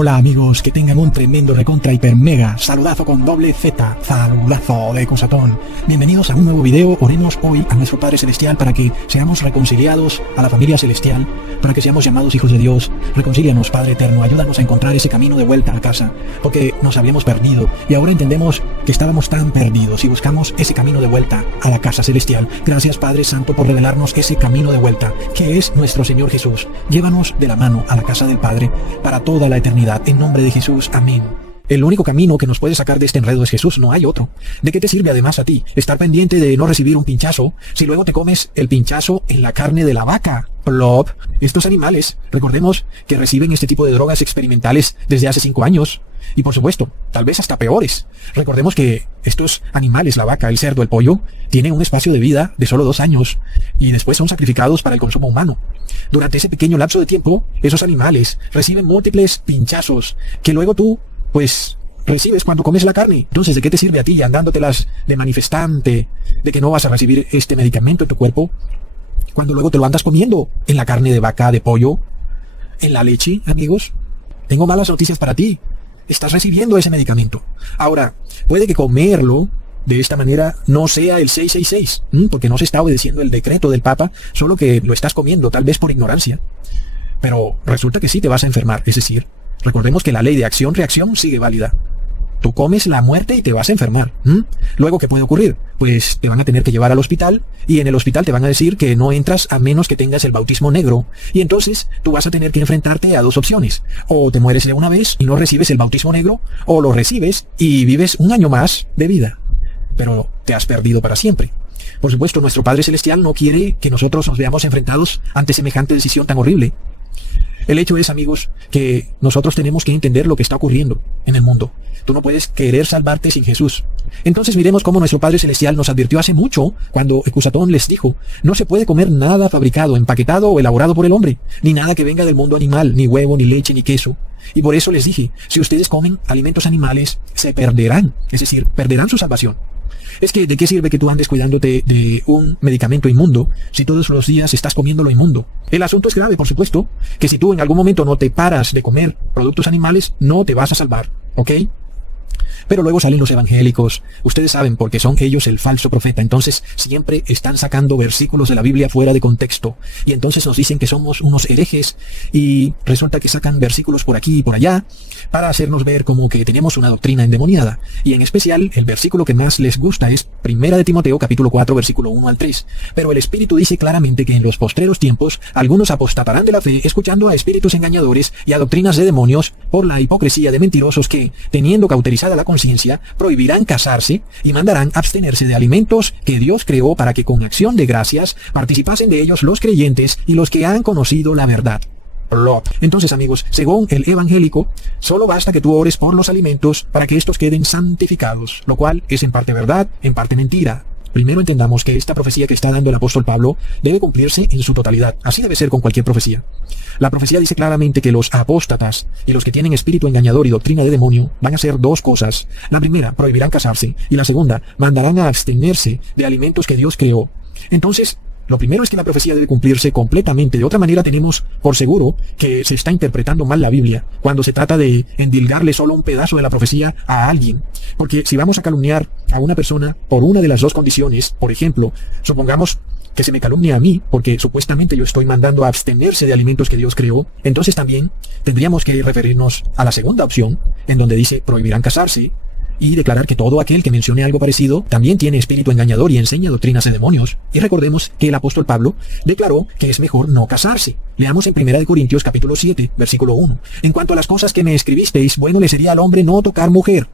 Hola amigos, que tengan un tremendo recontra hiper mega saludazo con doble Z, saludazo de Cosatón. Bienvenidos a un nuevo video. Oremos hoy a nuestro Padre Celestial para que seamos reconciliados a la familia celestial, para que seamos llamados hijos de Dios. Reconcílianos, Padre Eterno, ayúdanos a encontrar ese camino de vuelta a casa, porque nos habíamos perdido y ahora entendemos que estábamos tan perdidos y buscamos ese camino de vuelta a la casa celestial. Gracias, Padre Santo, por revelarnos ese camino de vuelta, que es nuestro Señor Jesús. Llévanos de la mano a la casa del Padre para toda la eternidad. En nombre de Jesús, amén. El único camino que nos puede sacar de este enredo es Jesús, no hay otro. ¿De qué te sirve además a ti estar pendiente de no recibir un pinchazo si luego te comes el pinchazo en la carne de la vaca? Plop. Estos animales, recordemos que reciben este tipo de drogas experimentales desde hace 5 años. Y por supuesto, tal vez hasta peores. Recordemos que estos animales, la vaca, el cerdo, el pollo, tienen un espacio de vida de solo 2 años y después son sacrificados para el consumo humano. Durante ese pequeño lapso de tiempo, esos animales reciben múltiples pinchazos que luego tú, pues, recibes cuando comes la carne. Entonces, ¿de qué te sirve a ti andándotelas de manifestante de que no vas a recibir este medicamento en tu cuerpo cuando luego te lo andas comiendo en la carne de vaca, de pollo, en la leche, amigos? Tengo malas noticias para ti. Estás recibiendo ese medicamento. Ahora, puede que comerlo de esta manera no sea el 666, porque no se está obedeciendo el decreto del Papa, solo que lo estás comiendo, tal vez por ignorancia. Pero resulta que sí te vas a enfermar, es decir, recordemos que la ley de acción-reacción sigue válida. Tú comes la muerte y te vas a enfermar. Luego, ¿qué puede ocurrir? Pues te van a tener que llevar al hospital y en el hospital te van a decir que no entras a menos que tengas el bautismo negro. Y entonces tú vas a tener que enfrentarte a 2 opciones. O te mueres de una vez y no recibes el bautismo negro, o lo recibes y vives 1 año más de vida. Pero te has perdido para siempre. Por supuesto, nuestro Padre Celestial no quiere que nosotros nos veamos enfrentados ante semejante decisión tan horrible. El hecho es, amigos, que nosotros tenemos que entender lo que está ocurriendo en el mundo. Tú no puedes querer salvarte sin Jesús. Entonces miremos cómo nuestro Padre Celestial nos advirtió hace mucho cuando Cosatón les dijo: no se puede comer nada fabricado, empaquetado o elaborado por el hombre, ni nada que venga del mundo animal, ni huevo, ni leche, ni queso. Y por eso les dije, si ustedes comen alimentos animales, se perderán, es decir, perderán su salvación. Es que, ¿de qué sirve que tú andes cuidándote de un medicamento inmundo si todos los días estás comiendo lo inmundo? El asunto es grave, por supuesto, que si tú en algún momento no te paras de comer productos animales, no te vas a salvar, ¿ok? Pero luego salen los evangélicos, ustedes saben, porque son ellos el falso profeta, entonces siempre están sacando versículos de la Biblia fuera de contexto, y entonces nos dicen que somos unos herejes, y resulta que sacan versículos por aquí y por allá, para hacernos ver como que tenemos una doctrina endemoniada, y en especial el versículo que más les gusta es 1 de Timoteo capítulo 4 versículo 1 al 3, pero el Espíritu dice claramente que en los postreros tiempos algunos apostatarán de la fe escuchando a espíritus engañadores y a doctrinas de demonios por la hipocresía de mentirosos que, teniendo cauterizada la conciencia, prohibirán casarse y mandarán abstenerse de alimentos que Dios creó para que con acción de gracias participasen de ellos los creyentes y los que han conocido la verdad. Entonces, amigos, según el evangélico, solo basta que tú ores por los alimentos para que estos queden santificados, lo cual es en parte verdad, en parte mentira. Primero entendamos que esta profecía que está dando el apóstol Pablo debe cumplirse en su totalidad. Así debe ser con cualquier profecía. La profecía dice claramente que los apóstatas y los que tienen espíritu engañador y doctrina de demonio van a hacer 2 cosas. La primera, prohibirán casarse, y la segunda, mandarán a abstenerse de alimentos que Dios creó. Entonces, lo primero es que la profecía debe cumplirse completamente. De otra manera tenemos por seguro que se está interpretando mal la Biblia cuando se trata de endilgarle solo un pedazo de la profecía a alguien. Porque si vamos a calumniar a una persona por una de las 2 condiciones, por ejemplo, supongamos que se me calumnia a mí porque supuestamente yo estoy mandando a abstenerse de alimentos que Dios creó, entonces también tendríamos que referirnos a la segunda opción, en donde dice prohibirán casarse, y declarar que todo aquel que mencione algo parecido también tiene espíritu engañador y enseña doctrinas de demonios. Y recordemos que el apóstol Pablo declaró que es mejor no casarse. Leamos en 1 Corintios capítulo 7, versículo 1. En cuanto a las cosas que me escribisteis, bueno le sería al hombre no tocar mujer.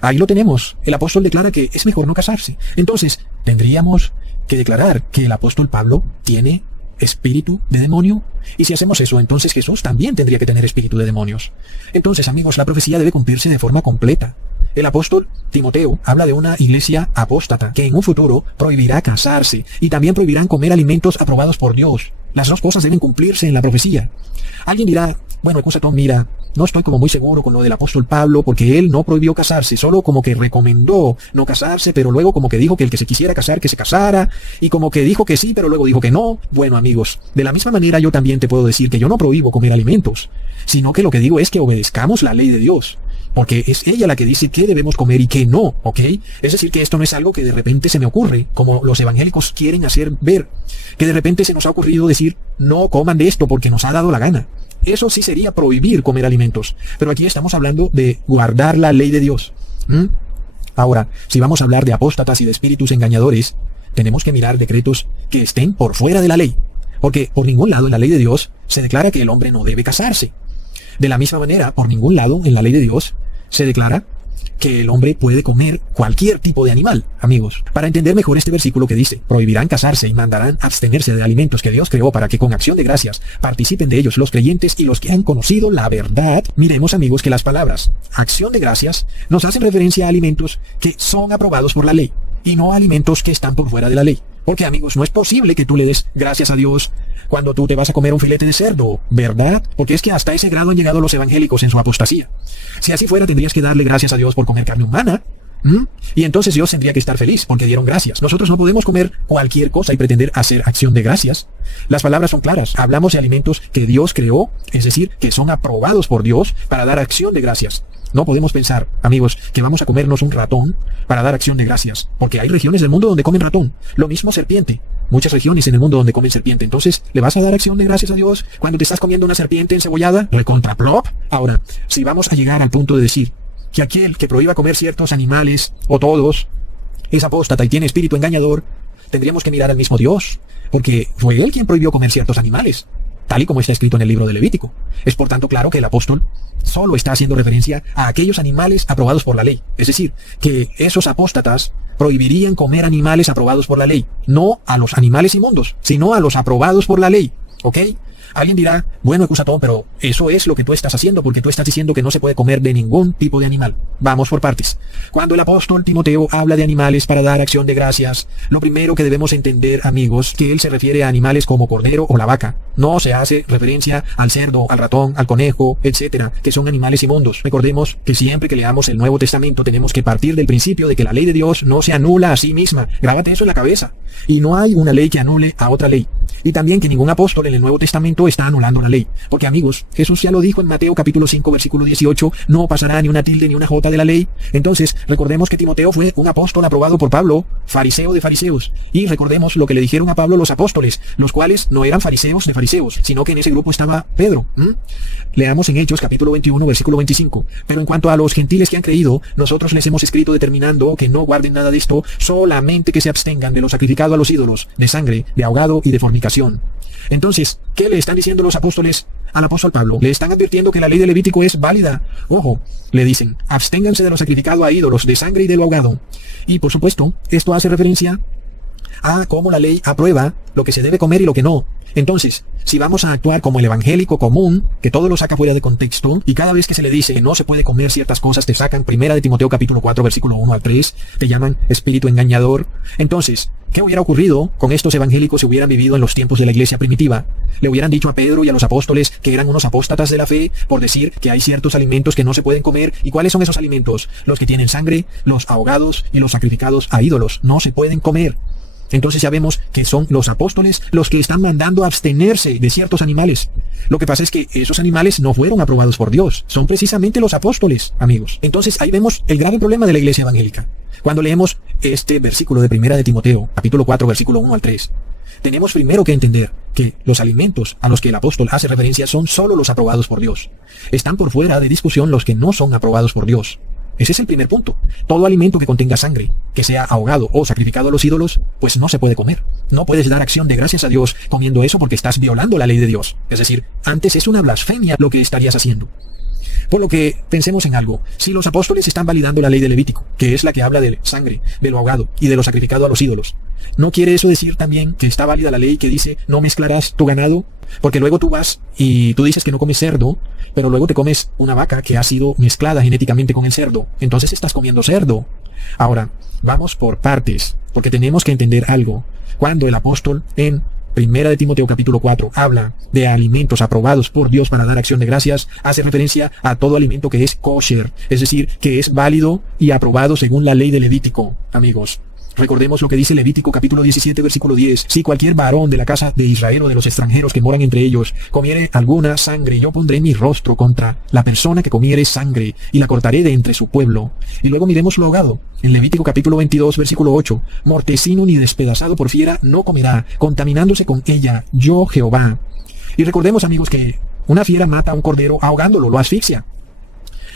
Ahí lo tenemos. El apóstol declara que es mejor no casarse. Entonces, tendríamos que declarar que el apóstol Pablo tiene espíritu de demonio. Y si hacemos eso, entonces Jesús también tendría que tener espíritu de demonios. Entonces, amigos, la profecía debe cumplirse de forma completa. El apóstol Timoteo habla de una iglesia apóstata que en un futuro prohibirá casarse y también prohibirán comer alimentos aprobados por Dios. Las 2 cosas deben cumplirse en la profecía. Alguien dirá, bueno, Ecusatón, mira, no estoy como muy seguro con lo del apóstol Pablo, porque él no prohibió casarse, solo como que recomendó no casarse, pero luego como que dijo que el que se quisiera casar, que se casara, y como que dijo que sí, pero luego dijo que no. Bueno, amigos, de la misma manera yo también te puedo decir que yo no prohíbo comer alimentos, sino que lo que digo es que obedezcamos la ley de Dios, porque es ella la que dice qué debemos comer y qué no, ¿ok? Es decir, que esto no es algo que de repente se me ocurre, como los evangélicos quieren hacer ver, que de repente se nos ha ocurrido decir, no coman de esto porque nos ha dado la gana. Eso sí sería prohibir comer alimentos, pero aquí estamos hablando de guardar la ley de Dios. Ahora, si vamos a hablar de apóstatas y de espíritus engañadores, tenemos que mirar decretos que estén por fuera de la ley, porque por ningún lado en la ley de Dios se declara que el hombre no debe casarse. De la misma manera, por ningún lado en la ley de Dios se declara que el hombre puede comer cualquier tipo de animal, amigos. Para entender mejor este versículo que dice, prohibirán casarse y mandarán abstenerse de alimentos que Dios creó para que con acción de gracias participen de ellos los creyentes y los que han conocido la verdad. Miremos, amigos, que las palabras acción de gracias nos hacen referencia a alimentos que son aprobados por la ley y no a alimentos que están por fuera de la ley. Porque, amigos, no es posible que tú le des gracias a Dios cuando tú te vas a comer un filete de cerdo, ¿verdad? Porque es que hasta ese grado han llegado los evangélicos en su apostasía. Si así fuera, tendrías que darle gracias a Dios por comer carne humana. Y entonces Dios tendría que estar feliz porque dieron gracias. Nosotros no podemos comer cualquier cosa y pretender hacer acción de gracias. Las palabras son claras. Hablamos de alimentos que Dios creó, es decir, que son aprobados por Dios para dar acción de gracias. No podemos pensar, amigos, que vamos a comernos un ratón para dar acción de gracias, porque hay regiones del mundo donde comen ratón. Lo mismo serpiente. Muchas regiones en el mundo donde comen serpiente. Entonces, ¿le vas a dar acción de gracias a Dios cuando te estás comiendo una serpiente encebollada? Recontraplop. Ahora, si vamos a llegar al punto de decir que aquel que prohíba comer ciertos animales, o todos, es apóstata y tiene espíritu engañador, tendríamos que mirar al mismo Dios, porque fue él quien prohibió comer ciertos animales, tal y como está escrito en el libro de Levítico. Es por tanto claro que el apóstol solo está haciendo referencia a aquellos animales aprobados por la ley. Es decir, que esos apóstatas prohibirían comer animales aprobados por la ley, no a los animales inmundos, sino a los aprobados por la ley, ¿ok? Alguien dirá, bueno, Ecusatón, pero eso es lo que tú estás haciendo, porque tú estás diciendo que no se puede comer de ningún tipo de animal. Vamos por partes. Cuando el apóstol Timoteo habla de animales para dar acción de gracias, lo primero que debemos entender, amigos, que él se refiere a animales como cordero o la vaca. No se hace referencia al cerdo, al ratón, al conejo, etcétera, que son animales inmundos. Recordemos que siempre que leamos el Nuevo Testamento tenemos que partir del principio de que la ley de Dios no se anula a sí misma. Grábate eso en la cabeza. Y no hay una ley que anule a otra ley. Y también que ningún apóstol en el Nuevo Testamento está anulando la ley. Porque, amigos, Jesús ya lo dijo en Mateo capítulo 5, versículo 18, no pasará ni una tilde ni una jota de la ley. Entonces, recordemos que Timoteo fue un apóstol aprobado por Pablo, fariseo de fariseos. Y recordemos lo que le dijeron a Pablo los apóstoles, los cuales no eran fariseos de fariseos, sino que en ese grupo estaba Pedro. Leamos en Hechos capítulo 21, versículo 25. Pero en cuanto a los gentiles que han creído, nosotros les hemos escrito determinando que no guarden nada de esto, solamente que se abstengan de lo sacrificado a los ídolos, de sangre, de ahogado y de fornicación. Entonces, ¿qué le están diciendo los apóstoles al apóstol Pablo? Le están advirtiendo que la ley de Levítico es válida. Ojo, le dicen, absténganse de lo sacrificado a ídolos, de sangre y de lo ahogado. Y por supuesto, esto hace referencia a cómo la ley aprueba lo que se debe comer y lo que no. Entonces, si vamos a actuar como el evangélico común, que todo lo saca fuera de contexto, y cada vez que se le dice que no se puede comer ciertas cosas, te sacan 1 de Timoteo capítulo 4, versículo 1 al 3, te llaman espíritu engañador. Entonces, ¿qué hubiera ocurrido con estos evangélicos si hubieran vivido en los tiempos de la iglesia primitiva? Le hubieran dicho a Pedro y a los apóstoles que eran unos apóstatas de la fe por decir que hay ciertos alimentos que no se pueden comer. ¿Y cuáles son esos alimentos? Los que tienen sangre, los ahogados y los sacrificados a ídolos. No se pueden comer. Entonces ya vemos que son los apóstoles los que están mandando a abstenerse de ciertos animales. Lo que pasa es que esos animales no fueron aprobados por Dios. Son precisamente los apóstoles, amigos. Entonces ahí vemos el grave problema de la iglesia evangélica. Cuando leemos este versículo de 1 de Timoteo, capítulo 4, versículo 1 al 3, tenemos primero que entender que los alimentos a los que el apóstol hace referencia son solo los aprobados por Dios. Están por fuera de discusión los que no son aprobados por Dios. Ese es el primer punto. Todo alimento que contenga sangre, que sea ahogado o sacrificado a los ídolos, pues no se puede comer. No puedes dar acción de gracias a Dios comiendo eso porque estás violando la ley de Dios. Es decir, antes es una blasfemia lo que estarías haciendo. Por lo que pensemos en algo. Si los apóstoles están validando la ley de Levítico, que es la que habla de sangre, de lo ahogado y de lo sacrificado a los ídolos, ¿no quiere eso decir también que está válida la ley que dice no mezclarás tu ganado? Porque luego tú vas y tú dices que no comes cerdo, pero luego te comes una vaca que ha sido mezclada genéticamente con el cerdo. Entonces estás comiendo cerdo. Ahora, vamos por partes, porque tenemos que entender algo. Cuando el apóstol en Primera de Timoteo capítulo 4 habla de alimentos aprobados por Dios para dar acción de gracias, hace referencia a todo alimento que es kosher, es decir, que es válido y aprobado según la ley de Levítico, amigos. Recordemos lo que dice Levítico capítulo 17 versículo 10. Si cualquier varón de la casa de Israel o de los extranjeros que moran entre ellos comiere alguna sangre, yo pondré mi rostro contra la persona que comiere sangre y la cortaré de entre su pueblo. Y luego miremos lo ahogado. En Levítico capítulo 22 versículo 8. Mortecino ni despedazado por fiera no comerá, contaminándose con ella, yo Jehová. Y recordemos, amigos, que una fiera mata a un cordero ahogándolo, lo asfixia.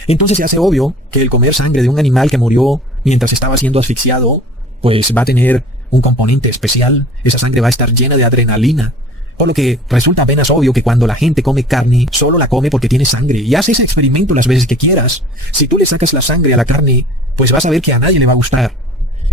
Entonces se hace obvio que el comer sangre de un animal que murió mientras estaba siendo asfixiado pues va a tener un componente especial, esa sangre va a estar llena de adrenalina. Por lo que resulta apenas obvio que cuando la gente come carne, solo la come porque tiene sangre. Y haz ese experimento las veces que quieras. Si tú le sacas la sangre a la carne, pues vas a ver que a nadie le va a gustar.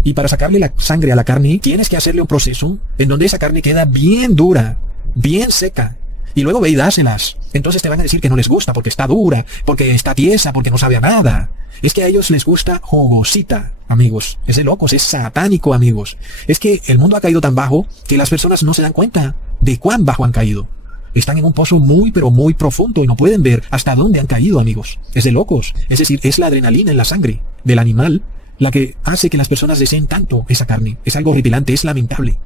Y para sacarle la sangre a la carne, tienes que hacerle un proceso en donde esa carne queda bien dura, bien seca. Y luego ve y dáselas. Entonces te van a decir que no les gusta porque está dura, porque está tiesa, porque no sabe a nada. Es que a ellos les gusta jugosita, amigos. Es de locos, es satánico, amigos. Es que el mundo ha caído tan bajo que las personas no se dan cuenta de cuán bajo han caído. Están en un pozo muy pero muy profundo y no pueden ver hasta dónde han caído, amigos. Es de locos. Es decir, es la adrenalina en la sangre del animal la que hace que las personas deseen tanto esa carne. Es algo horripilante, es lamentable.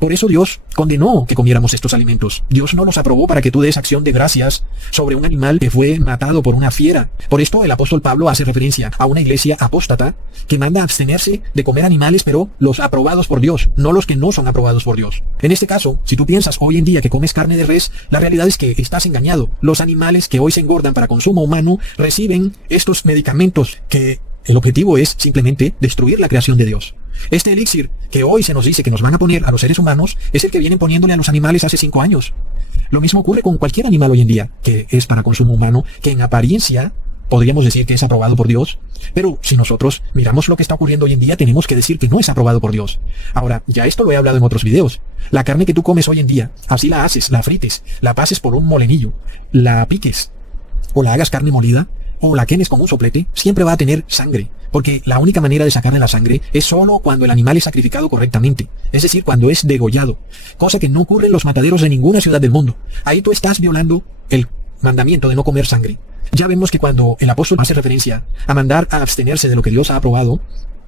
Por eso Dios condenó que comiéramos estos alimentos. Dios no los aprobó para que tú des acción de gracias sobre un animal que fue matado por una fiera. Por esto el apóstol Pablo hace referencia a una iglesia apóstata que manda a abstenerse de comer animales, pero los aprobados por Dios, no los que no son aprobados por Dios. En este caso, si tú piensas hoy en día que comes carne de res, la realidad es que estás engañado. Los animales que hoy se engordan para consumo humano reciben estos medicamentos que el objetivo es simplemente destruir la creación de Dios. Este elixir que hoy se nos dice que nos van a poner a los seres humanos es el que vienen poniéndole a los animales hace 5 años. Lo mismo ocurre con cualquier animal hoy en día, que es para consumo humano, que en apariencia podríamos decir que es aprobado por Dios, pero si nosotros miramos lo que está ocurriendo hoy en día, tenemos que decir que no es aprobado por Dios. Ahora, ya esto lo he hablado en otros videos. La carne que tú comes hoy en día, así la haces, la frites, la pases por un molenillo, la piques, o la hagas carne molida, o la quemes con un soplete, siempre va a tener sangre, porque la única manera de sacarle la sangre es solo cuando el animal es sacrificado correctamente, es decir, cuando es degollado, cosa que no ocurre en los mataderos de ninguna ciudad del mundo. Ahí tú estás violando el mandamiento de no comer sangre. Ya vemos que cuando el apóstol hace referencia a mandar a abstenerse de lo que Dios ha aprobado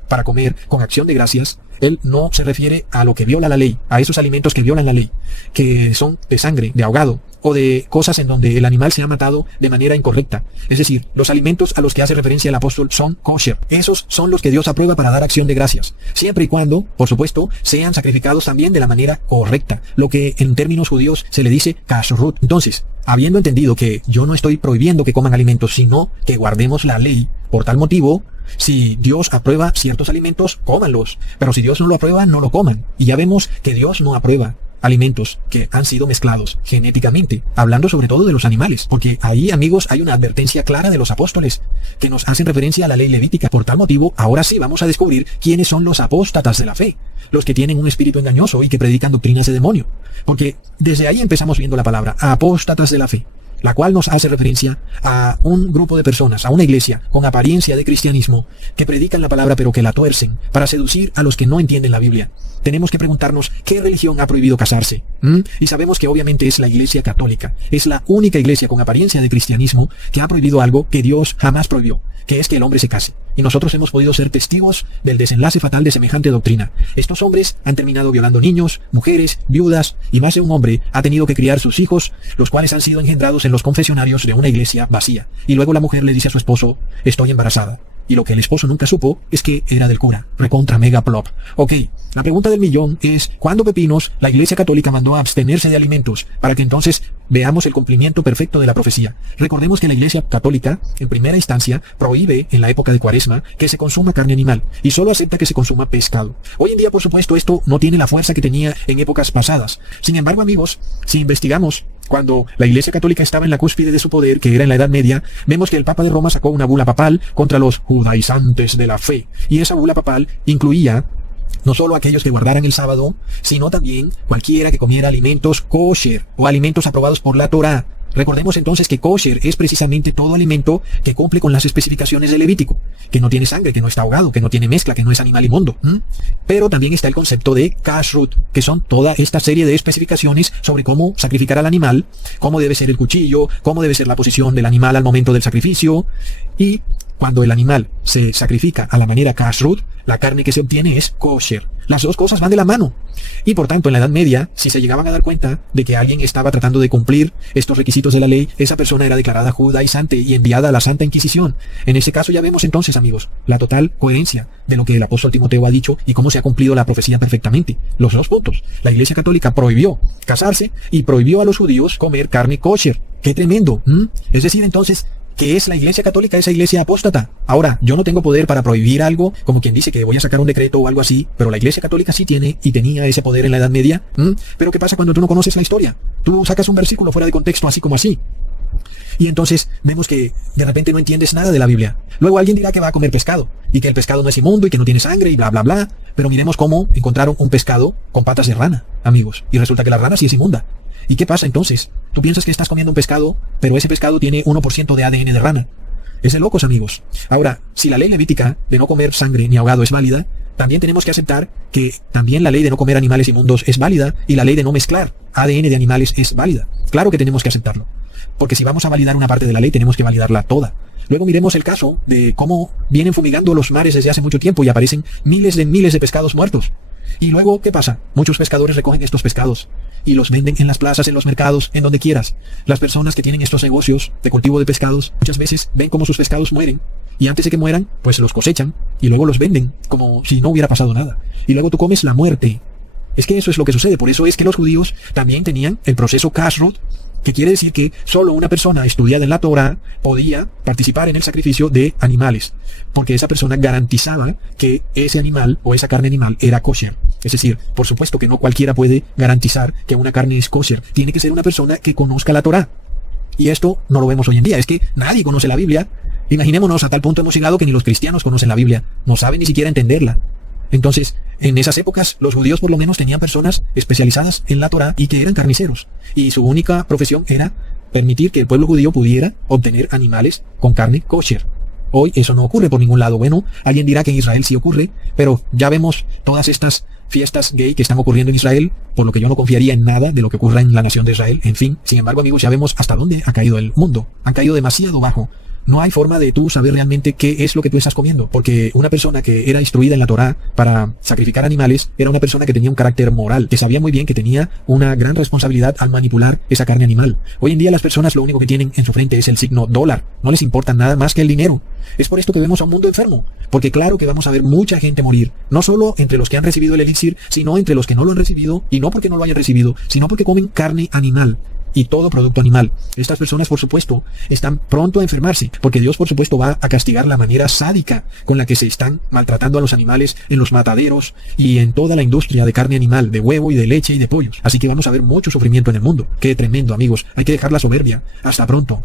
para comer con acción de gracias, él no se refiere a lo que viola la ley, a esos alimentos que violan la ley, que son de sangre, de ahogado, o de cosas en donde el animal se ha matado de manera incorrecta. Es decir, los alimentos a los que hace referencia el apóstol son kosher. Esos son los que Dios aprueba para dar acción de gracias, siempre y cuando, por supuesto, sean sacrificados también de la manera correcta, lo que en términos judíos se le dice kashrut. Entonces, habiendo entendido que yo no estoy prohibiendo que coman alimentos, sino que guardemos la ley, por tal motivo, si Dios aprueba ciertos alimentos, cómanlos. Pero si Dios no lo aprueba, no lo coman. Y ya vemos que Dios no aprueba alimentos que han sido mezclados genéticamente, hablando sobre todo de los animales, porque ahí, amigos, hay una advertencia clara de los apóstoles que nos hacen referencia a la ley levítica. Por tal motivo, ahora sí vamos a descubrir quiénes son los apóstatas de la fe, los que tienen un espíritu engañoso y que predican doctrinas de demonio, porque desde ahí empezamos viendo la palabra apóstatas de la fe, la cual nos hace referencia a un grupo de personas, a una iglesia con apariencia de cristianismo, que predican la palabra pero que la tuercen para seducir a los que no entienden la Biblia. Tenemos que preguntarnos qué religión ha prohibido casarse. Y sabemos que obviamente es la Iglesia Católica. Es la única iglesia con apariencia de cristianismo que ha prohibido algo que Dios jamás prohibió, que es que el hombre se case. Y nosotros hemos podido ser testigos del desenlace fatal de semejante doctrina. Estos hombres han terminado violando niños, mujeres, viudas, y más de un hombre ha tenido que criar sus hijos, los cuales han sido engendrados en los confesionarios de una iglesia vacía. Y luego la mujer le dice a su esposo, estoy embarazada. Y lo que el esposo nunca supo es que era del cura. Recontra mega plop. Ok, la pregunta del millón es, ¿cuándo pepinos la Iglesia Católica mandó a abstenerse de alimentos para que entonces veamos el cumplimiento perfecto de la profecía? Recordemos que la Iglesia Católica, en primera instancia, prohíbe en la época de Cuaresma que se consuma carne animal y solo acepta que se consuma pescado. Hoy en día, por supuesto, esto no tiene la fuerza que tenía en épocas pasadas. Sin embargo, amigos, si investigamos cuando la Iglesia Católica estaba en la cúspide de su poder, que era en la Edad Media, vemos que el Papa de Roma sacó una bula papal contra los judaizantes de la fe. Y esa bula papal incluía no solo aquellos que guardaran el sábado, sino también cualquiera que comiera alimentos kosher o alimentos aprobados por la Torá. Recordemos entonces que kosher es precisamente todo alimento que cumple con las especificaciones del Levítico, que no tiene sangre, que no está ahogado, que no tiene mezcla, que no es animal inmundo. Pero también está el concepto de kashrut, que son toda esta serie de especificaciones sobre cómo sacrificar al animal, cómo debe ser el cuchillo, cómo debe ser la posición del animal al momento del sacrificio. Y cuando el animal se sacrifica a la manera kashrut, la carne que se obtiene es kosher. Las dos cosas van de la mano. Y por tanto, en la Edad Media, si se llegaban a dar cuenta de que alguien estaba tratando de cumplir estos requisitos de la ley, esa persona era declarada judaizante y enviada a la Santa Inquisición. En ese caso ya vemos entonces, amigos, la total coherencia de lo que el apóstol Timoteo ha dicho y cómo se ha cumplido la profecía perfectamente. Los dos puntos. La Iglesia Católica prohibió casarse y prohibió a los judíos comer carne kosher. ¡Qué tremendo! Es decir, entonces, ¿qué es la Iglesia Católica? Esa iglesia apóstata. Ahora, yo no tengo poder para prohibir algo, como quien dice que voy a sacar un decreto o algo así, pero la Iglesia Católica sí tiene y tenía ese poder en la Edad Media. Pero ¿qué pasa cuando tú no conoces la historia? Tú sacas un versículo fuera de contexto, así como así. Y entonces vemos que de repente no entiendes nada de la Biblia. Luego alguien dirá que va a comer pescado, y que el pescado no es inmundo, y que no tiene sangre, y bla, bla, bla. Pero miremos cómo encontraron un pescado con patas de rana, amigos. Y resulta que la rana sí es inmunda. ¿Y qué pasa entonces? Tú piensas que estás comiendo un pescado, pero ese pescado tiene 1% de ADN de rana. Es de locos, amigos. Ahora, si la ley levítica de no comer sangre ni ahogado es válida, también tenemos que aceptar que también la ley de no comer animales inmundos es válida y la ley de no mezclar ADN de animales es válida. Claro que tenemos que aceptarlo. Porque si vamos a validar una parte de la ley, tenemos que validarla toda. Luego miremos el caso de cómo vienen fumigando los mares desde hace mucho tiempo y aparecen miles de pescados muertos. Y luego, ¿qué pasa? Muchos pescadores recogen estos pescados y los venden en las plazas, en los mercados, en donde quieras. Las personas que tienen estos negocios de cultivo de pescados muchas veces ven cómo sus pescados mueren y antes de que mueran, pues los cosechan y luego los venden como si no hubiera pasado nada. Y luego tú comes la muerte. Es que eso es lo que sucede. Por eso es que los judíos también tenían el proceso kashrut, que quiere decir que solo una persona estudiada en la Torah podía participar en el sacrificio de animales, porque esa persona garantizaba que ese animal o esa carne animal era kosher. Es decir, por supuesto que no cualquiera puede garantizar que una carne es kosher. Tiene que ser una persona que conozca la Torah. Y esto no lo vemos hoy en día. Es que nadie conoce la Biblia. Imaginémonos, a tal punto hemos llegado que ni los cristianos conocen la Biblia. No saben ni siquiera entenderla. Entonces, en esas épocas, los judíos por lo menos tenían personas especializadas en la Torah y que eran carniceros. Y su única profesión era permitir que el pueblo judío pudiera obtener animales con carne kosher. Hoy eso no ocurre por ningún lado. Bueno, alguien dirá que en Israel sí ocurre, pero ya vemos todas estas fiestas gay que están ocurriendo en Israel, por lo que yo no confiaría en nada de lo que ocurra en la nación de Israel. En fin, sin embargo, amigos, ya vemos hasta dónde ha caído el mundo. Han caído demasiado bajo. No hay forma de tú saber realmente qué es lo que tú estás comiendo, porque una persona que era instruida en la Torá para sacrificar animales era una persona que tenía un carácter moral, que sabía muy bien que tenía una gran responsabilidad al manipular esa carne animal. Hoy en día las personas lo único que tienen en su frente es el signo dólar, no les importa nada más que el dinero. Es por esto que vemos a un mundo enfermo, porque claro que vamos a ver mucha gente morir, no solo entre los que han recibido el elixir, sino entre los que no lo han recibido, y no porque no lo hayan recibido, sino porque comen carne animal y todo producto animal. Estas personas, por supuesto, están pronto a enfermarse, porque Dios, por supuesto, va a castigar la manera sádica con la que se están maltratando a los animales en los mataderos y en toda la industria de carne animal, de huevo y de leche y de pollos. Así que vamos a ver mucho sufrimiento en el mundo. ¡Qué tremendo, amigos! Hay que dejar la soberbia. Hasta pronto.